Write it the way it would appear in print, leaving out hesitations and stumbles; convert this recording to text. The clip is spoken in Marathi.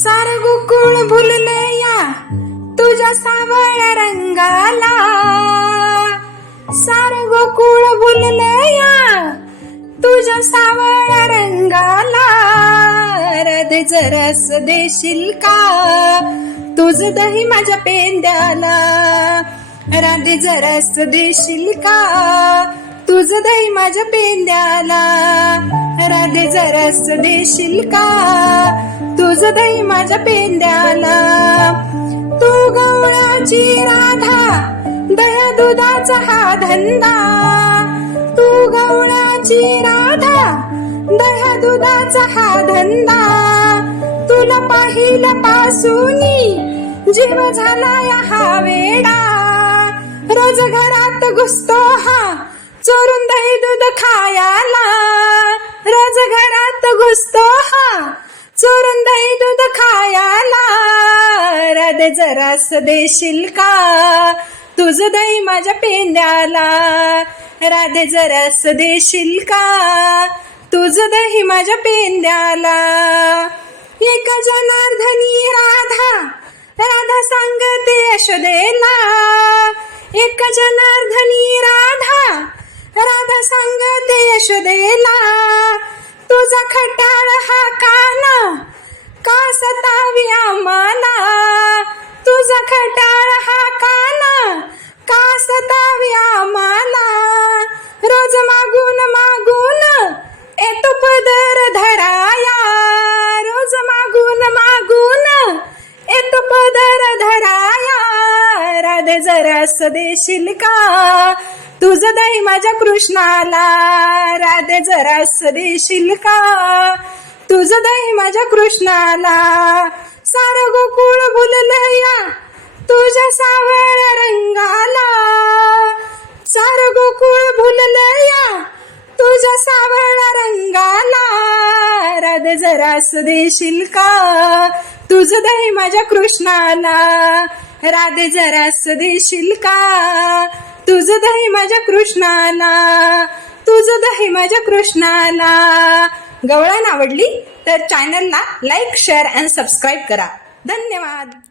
सार गोकुळ भुलले या तुझ्या सावळ्या रंगाला, सार गोकुळ भुलले या तुझ्या सावळ्या रंगाला. राधे जरास देशील का तुझ दही माझ्या पेंड्याला, राधे जरास देशील का तुझ दही माझ्या पेंड्याला, राधे जरास देशील का तुझ दही माझ्या पेंड्याला. तू गवळाची राधा दह्या दुधाचा हा धंदा, तू गवळाची राधा दह्या दुधाचा हा धंदा. तुला पाहिलं पासूनी जीव झाला हा वेडा, रोज घरात घुसतो हा चोरून दही दूध खायला, रोज घरात घुसतो हा चोरून दही दूध खायला. राधे जरास देशील का तुझ दही माझ्या पेंड्याला, राधे जरास देशील का तुझ दही माझ्या पेंड्याला. एक जनार्दनी राधा राधा सांगते यशोदेला, एक जनार्दनी राधा राधा सांगते यशोदेला. तुझा खटाळ हा काना का सतावी आम्हाला, तुझा खटाळ हा काना का सतावी आम्हाला. रोज मागून मागून येतो पदर धराया, रोज मागून मागून येतो पदर धराया. राधे जरास देशील का तुझ दही माझ्या कृष्णाला, राधे जरास देशील का तुझ दही माझ्या कृष्णाला. सार गोकुळ भुलले या तुझ्या सावळ्या रंगाला, सार गोकुळ भुलले या तुझ्या सावळ्या रंगाला. राधे जरास देशील का तुझ दही माझ्या कृष्णाला, राधे जरास देशील का तुझ दही माझ्या कृष्णाला, तुझ दही माझ्या कृष्णाला. गवळण आवडली तर चॅनलला लाईक, शेअर आणि सबस्क्राईब करा. धन्यवाद.